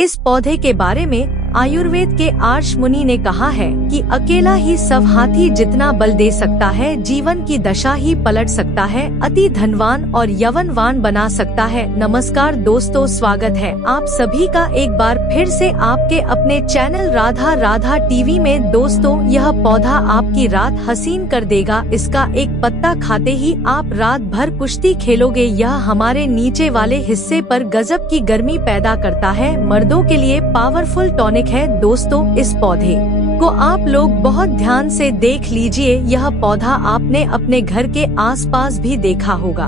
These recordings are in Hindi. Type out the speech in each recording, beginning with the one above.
इस पौधे के बारे में आयुर्वेद के आर्ष मुनि ने कहा है कि अकेला ही सब हाथी जितना बल दे सकता है, जीवन की दशा ही पलट सकता है, अति धनवान और यवनवान बना सकता है। नमस्कार दोस्तों, स्वागत है आप सभी का एक बार फिर से आपके अपने चैनल राधा राधा टीवी में। दोस्तों, यह पौधा आपकी रात हसीन कर देगा। इसका एक पत्ता खाते ही आप रात भर कुश्ती खेलोगे। यह हमारे नीचे वाले हिस्से पर गजब की गर्मी पैदा करता है। मर्दों के लिए पावरफुल टॉनिक है। दोस्तों, इस पौधे को आप लोग बहुत ध्यान से देख लीजिए। यह पौधा आपने अपने घर के आसपास भी देखा होगा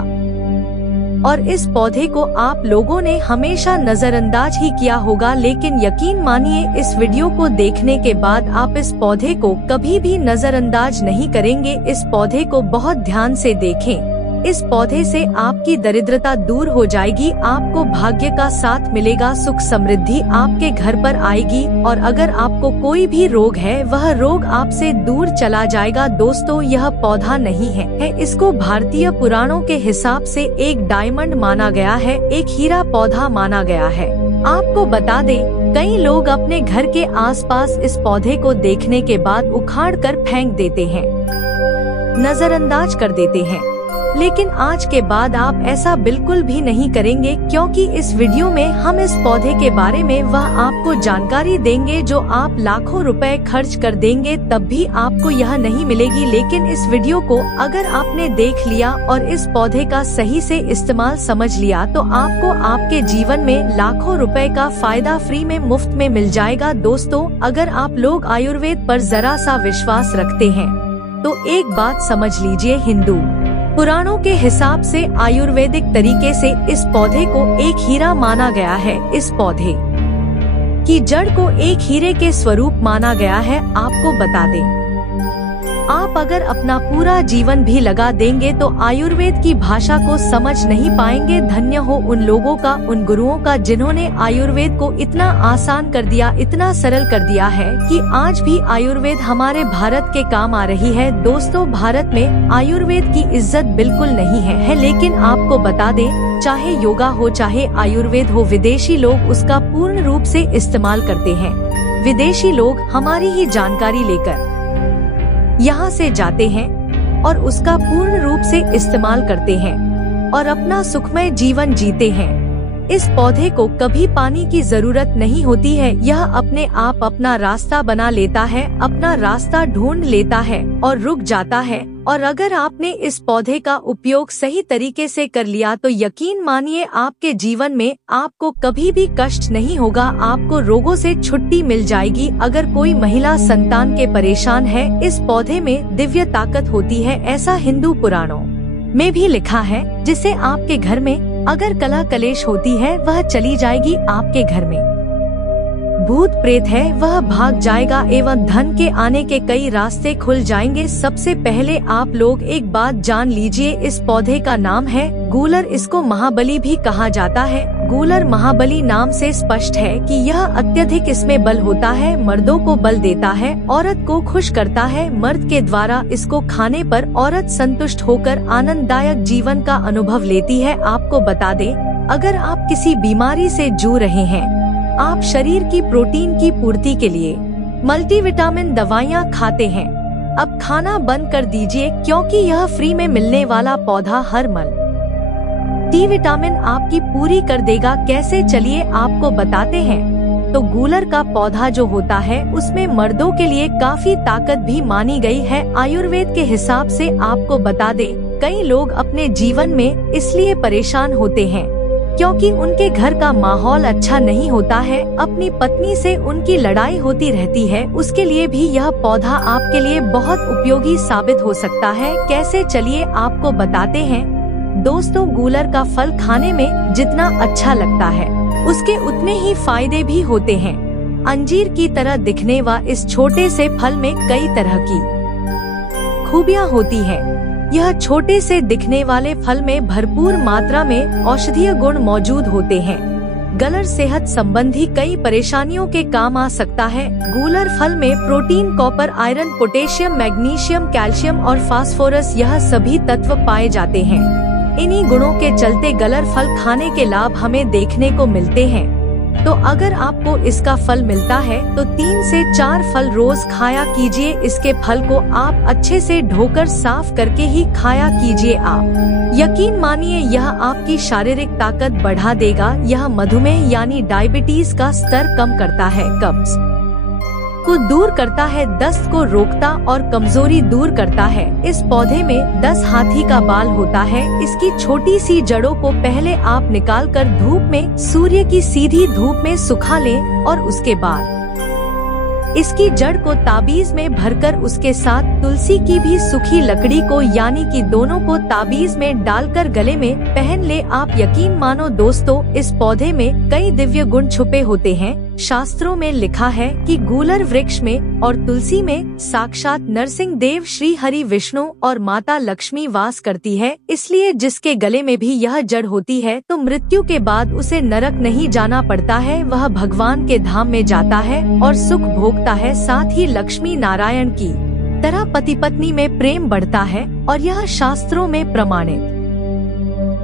और इस पौधे को आप लोगों ने हमेशा नजरअंदाज ही किया होगा, लेकिन यकीन मानिए इस वीडियो को देखने के बाद आप इस पौधे को कभी भी नजरअंदाज नहीं करेंगे। इस पौधे को बहुत ध्यान से देखें। इस पौधे से आपकी दरिद्रता दूर हो जाएगी, आपको भाग्य का साथ मिलेगा, सुख समृद्धि आपके घर पर आएगी और अगर आपको कोई भी रोग है वह रोग आपसे दूर चला जाएगा। दोस्तों, यह पौधा नहीं है, इसको भारतीय पुराणों के हिसाब से एक डायमंड माना गया है, एक हीरा पौधा माना गया है। आपको बता दें, कई लोग अपने घर के आसपास इस पौधे को देखने के बाद उखाड़ कर फेंक देते हैं, नजरअंदाज कर देते हैं, लेकिन आज के बाद आप ऐसा बिल्कुल भी नहीं करेंगे, क्योंकि इस वीडियो में हम इस पौधे के बारे में वह आपको जानकारी देंगे जो आप लाखों रुपए खर्च कर देंगे तब भी आपको यह नहीं मिलेगी। लेकिन इस वीडियो को अगर आपने देख लिया और इस पौधे का सही से इस्तेमाल समझ लिया तो आपको आपके जीवन में लाखों रुपए का फायदा फ्री में मुफ्त में मिल जाएगा। दोस्तों, अगर आप लोग आयुर्वेद पर जरा सा विश्वास रखते हैं तो एक बात समझ लीजिए, हिंदू पुराणों के हिसाब से आयुर्वेदिक तरीके से इस पौधे को एक हीरा माना गया है। इस पौधे की जड़ को एक हीरे के स्वरूप माना गया है। आपको बता दें, आप अगर अपना पूरा जीवन भी लगा देंगे तो आयुर्वेद की भाषा को समझ नहीं पाएंगे। धन्य हो उन लोगों का, उन गुरुओं का जिन्होंने आयुर्वेद को इतना आसान कर दिया, इतना सरल कर दिया है कि आज भी आयुर्वेद हमारे भारत के काम आ रही है। दोस्तों, भारत में आयुर्वेद की इज्जत बिल्कुल नहीं है, लेकिन आपको बता दें, चाहे योगा हो चाहे आयुर्वेद हो, विदेशी लोग उसका पूर्ण रूप से इस्तेमाल करते हैं। विदेशी लोग हमारी ही जानकारी लेकर यहाँ से जाते हैं और उसका पूर्ण रूप से इस्तेमाल करते हैं और अपना सुखमय जीवन जीते हैं। इस पौधे को कभी पानी की जरूरत नहीं होती है, यह अपने आप अपना रास्ता बना लेता है, अपना रास्ता ढूंढ लेता है और रुक जाता है। और अगर आपने इस पौधे का उपयोग सही तरीके से कर लिया तो यकीन मानिए आपके जीवन में आपको कभी भी कष्ट नहीं होगा, आपको रोगों से छुट्टी मिल जाएगी। अगर कोई महिला संतान के परेशान है, इस पौधे में दिव्य ताकत होती है, ऐसा हिंदू पुराणों में भी लिखा है, जिसे आपके घर में अगर कलह कलेश होती है वह चली जाएगी, आपके घर में भूत प्रेत है वह भाग जाएगा एवं धन के आने के कई रास्ते खुल जाएंगे। सबसे पहले आप लोग एक बात जान लीजिए, इस पौधे का नाम है गूलर। इसको महाबली भी कहा जाता है। गूलर महाबली नाम से स्पष्ट है कि यह अत्यधिक इसमें बल होता है, मर्दों को बल देता है, औरत को खुश करता है। मर्द के द्वारा इसको खाने पर औरत संतुष्ट होकर आनंददायक जीवन का अनुभव लेती है। आपको बता दें, अगर आप किसी बीमारी से जूझ रहे हैं, आप शरीर की प्रोटीन की पूर्ति के लिए मल्टीविटामिन दवाइयाँ खाते हैं, अब खाना बंद कर दीजिए, क्योंकि यह फ्री में मिलने वाला पौधा हर डी विटामिन आपकी पूरी कर देगा। कैसे, चलिए आपको बताते हैं। तो गूलर का पौधा जो होता है उसमें मर्दों के लिए काफी ताकत भी मानी गई है। आयुर्वेद के हिसाब से आपको बता दें, कई लोग अपने जीवन में इसलिए परेशान होते हैं क्योंकि उनके घर का माहौल अच्छा नहीं होता है, अपनी पत्नी से उनकी लड़ाई होती रहती है। उसके लिए भी यह पौधा आपके लिए बहुत उपयोगी साबित हो सकता है। कैसे, चलिए आपको बताते हैं। दोस्तों, गूलर का फल खाने में जितना अच्छा लगता है उसके उतने ही फायदे भी होते हैं। अंजीर की तरह दिखने व इस छोटे से फल में कई तरह की खूबियाँ होती हैं। यह छोटे से दिखने वाले फल में भरपूर मात्रा में औषधीय गुण मौजूद होते हैं। गलर सेहत संबंधी कई परेशानियों के काम आ सकता है। गूलर फल में protein, copper, iron, potassium, magnesium, calcium और फास्फोरस यह सभी तत्व पाए जाते हैं। इन्हीं गुणों के चलते गलर फल खाने के लाभ हमें देखने को मिलते हैं। तो अगर आपको इसका फल मिलता है तो 3 से 4 फल रोज खाया कीजिए। इसके फल को आप अच्छे से धोकर साफ करके ही खाया कीजिए। आप यकीन मानिए यह आपकी शारीरिक ताकत बढ़ा देगा। यह मधुमेह यानी डायबिटीज का स्तर कम करता है, कब्ज को दूर करता है, दस्त को रोकता और कमजोरी दूर करता है। इस पौधे में 10 हाथी का बाल होता है। इसकी छोटी सी जड़ों को पहले आप निकालकर धूप में, सूर्य की सीधी धूप में सुखा लें और उसके बाद इसकी जड़ को ताबीज में भरकर उसके साथ तुलसी की भी सूखी लकड़ी को यानी कि दोनों को ताबीज में डालकर गले में पहन ले। आप यकीन मानो दोस्तों, इस पौधे में कई दिव्य गुण छुपे होते हैं। शास्त्रों में लिखा है कि गूलर वृक्ष में और तुलसी में साक्षात नरसिंह देव, श्री हरि विष्णु और माता लक्ष्मी वास करती है। इसलिए जिसके गले में भी यह जड़ होती है तो मृत्यु के बाद उसे नरक नहीं जाना पड़ता है, वह भगवान के धाम में जाता है और सुख भोगता है। साथ ही लक्ष्मी नारायण की तरह पति पत्नी में प्रेम बढ़ता है और यह शास्त्रों में प्रमाणित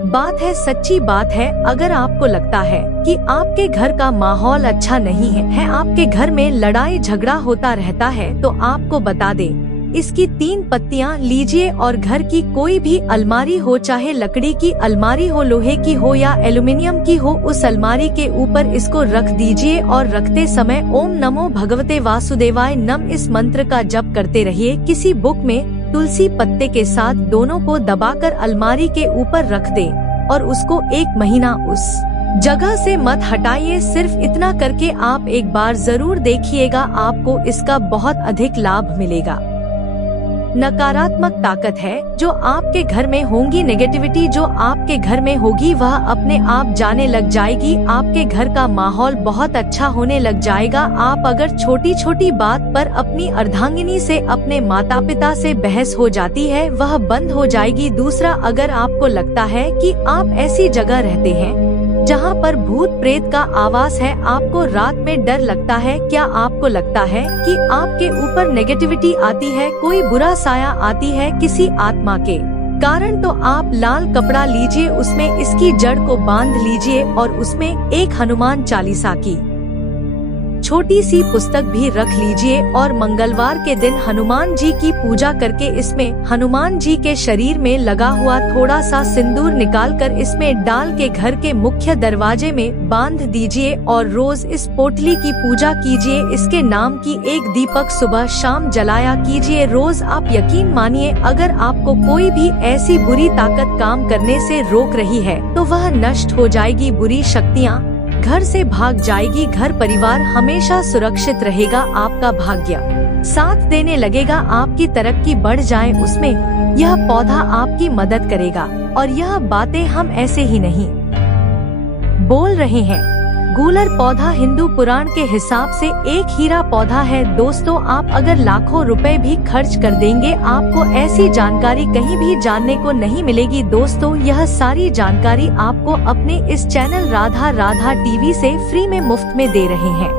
बात है, सच्ची बात है। अगर आपको लगता है कि आपके घर का माहौल अच्छा नहीं है, आपके घर में लड़ाई झगड़ा होता रहता है, तो आपको बता दें, इसकी 3 पत्तियां लीजिए और घर की कोई भी अलमारी हो, चाहे लकड़ी की अलमारी हो, लोहे की हो या एल्युमिनियम की हो, उस अलमारी के ऊपर इसको रख दीजिए और रखते समय ओम नमो भगवते वासुदेवाय नम इस मंत्र का जप करते रहिए। किसी बुक में तुलसी पत्ते के साथ दोनों को दबाकर अलमारी के ऊपर रख दे और उसको 1 महीना उस जगह से मत हटाइए। सिर्फ इतना करके आप एक बार जरूर देखिएगा, आपको इसका बहुत अधिक लाभ मिलेगा। नकारात्मक ताकत है जो आपके घर में होंगी, नेगेटिविटी जो आपके घर में होगी वह अपने आप जाने लग जाएगी। आपके घर का माहौल बहुत अच्छा होने लग जाएगा। आप अगर छोटी छोटी बात पर अपनी अर्धांगिनी से, अपने माता पिता से बहस हो जाती है, वह बंद हो जाएगी। दूसरा, अगर आपको लगता है कि आप ऐसी जगह रहते हैं जहाँ पर भूत प्रेत का आवास है, आपको रात में डर लगता है, क्या आपको लगता है कि आपके ऊपर नेगेटिविटी आती है, कोई बुरा साया आती है किसी आत्मा के कारण, तो आप लाल कपड़ा लीजिए, उसमें इसकी जड़ को बांध लीजिए और उसमें एक हनुमान चालीसा की छोटी सी पुस्तक भी रख लीजिए और मंगलवार के दिन हनुमान जी की पूजा करके इसमें हनुमान जी के शरीर में लगा हुआ थोड़ा सा सिंदूर निकालकर इसमें डाल के घर के मुख्य दरवाजे में बांध दीजिए और रोज इस पोटली की पूजा कीजिए। इसके नाम की एक दीपक सुबह शाम जलाया कीजिए रोज। आप यकीन मानिए, अगर आपको कोई भी ऐसी बुरी ताकत काम करने से रोक रही है तो वह नष्ट हो जाएगी। बुरी शक्तियाँ घर से भाग जाएगी, घर परिवार हमेशा सुरक्षित रहेगा, आपका भाग्य साथ देने लगेगा, आपकी तरक्की बढ़ जाए उसमें यह पौधा आपकी मदद करेगा। और यह बातें हम ऐसे ही नहीं बोल रहे हैं। गूलर पौधा हिंदू पुराण के हिसाब से एक हीरा पौधा है। दोस्तों, आप अगर लाखों रुपए भी खर्च कर देंगे, आपको ऐसी जानकारी कहीं भी जानने को नहीं मिलेगी। दोस्तों, यह सारी जानकारी आपको अपने इस चैनल राधा टीवी से फ्री में मुफ्त में दे रहे हैं।